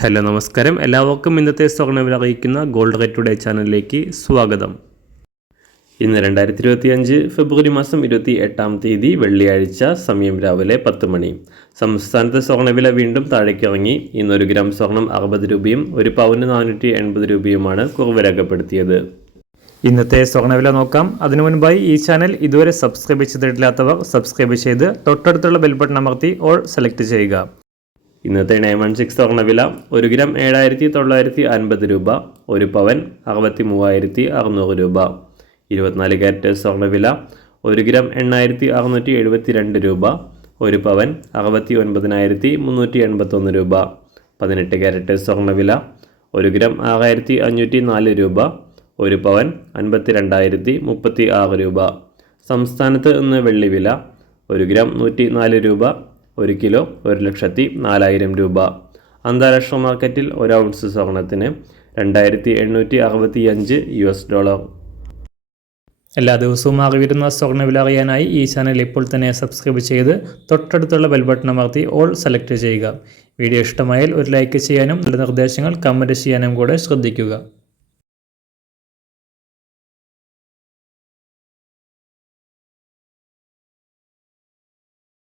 Hello നമസ്കാരം, എല്ലാവർക്കും ഇന്നത്തെ സ്വർണ്ണവില അറിയിക്കുന്ന ഗോൾഡ് റേറ്റ് ടുഡേ ചാനലിലേക്ക് സ്വാഗതം. ഇന്ന് 2025 ഫെബ്രുവരി മാസം 28-ാം തീയതി വെള്ളിയാഴ്ച, സമയം രാവിലെ 10 മണി. സംസ്ഥാനത്തെ സ്വർണ്ണവില വീണ്ടും താഴേക്കിറങ്ങി. ഇന്ന് 1 ഗ്രാം സ്വർണം 60 രൂപയും 1 പവന് 480 രൂപയുമാണ് കുറവ് രേഖപ്പെടുത്തിയത്. ഇന്നത്തെ സ്വർണ്ണവില നോക്കാം. അതിനു മുൻപായി ഈ ചാനൽ ഇതുവരെ സബ്സ്ക്രൈബ് ചെയ്തിട്ടില്ലാത്തവർ സബ്സ്ക്രൈബ് ചെയ്ത് തൊട്ടടുത്തുള്ള ബെൽ ബട്ടൺ അമർത്തി ഓൾ സെലക്ട് ചെയ്യുക. ഇന്നത്തെ 916 സ്വർണ്ണവില 1 ഗ്രാം 7950 രൂപ, 1 പവൻ 63600 രൂപ. 24 കാരറ്റ് സ്വർണ്ണവില 1 ഗ്രാം 8672 രൂപ, 1 പവൻ 69381 രൂപ. 18 കാരറ്റ് സ്വർണ്ണവില 1 ഗ്രാം 6504 രൂപ, 1 പവൻ 52036 രൂപ. സംസ്ഥാനത്ത് ഇന്ന് വെള്ളിവില 1 ഗ്രാം 104 രൂപ, 1 കിലോ 1,04,000 രൂപ. അന്താരാഷ്ട്ര മാർക്കറ്റിൽ 1 ഔൺസ് സ്വർണത്തിന് $2865. എല്ലാ ദിവസവും അറിവിരുന്ന സ്വർണ്ണവില അറിയാനായി ഈ ചാനൽ ഇപ്പോൾ തന്നെ സബ്സ്ക്രൈബ് ചെയ്ത് തൊട്ടടുത്തുള്ള ബെൽ ബട്ടൺ അമർത്തി ഓൾ സെലക്ട് ചെയ്യുക. വീഡിയോ ഇഷ്ടമായാൽ ഒരു ലൈക്ക് ചെയ്യാനും നല്ല നിർദ്ദേശങ്ങൾ കമൻറ്റ് ചെയ്യാനും കൂടെ ശ്രദ്ധിക്കുക.